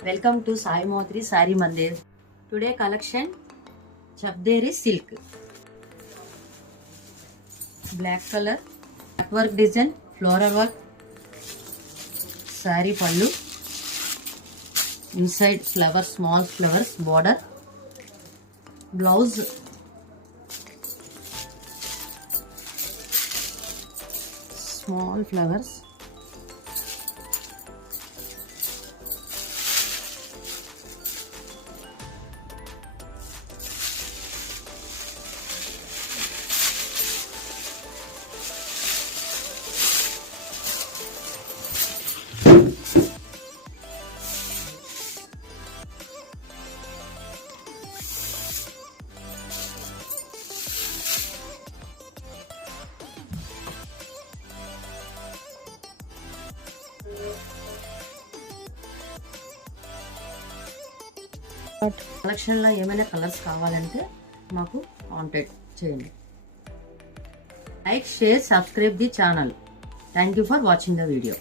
Welcome to Sai Motri Sari Mandir. Today collection Chabderi silk. Black color, work design, floral work, sari pallu, inside flower, small flowers, border, blouse, small flowers, కలెక్షన్లో ఏమైనా colours కావాలంటే మాకు contact చేయండి. Like, share, subscribe the channel. Thank you for watching the video.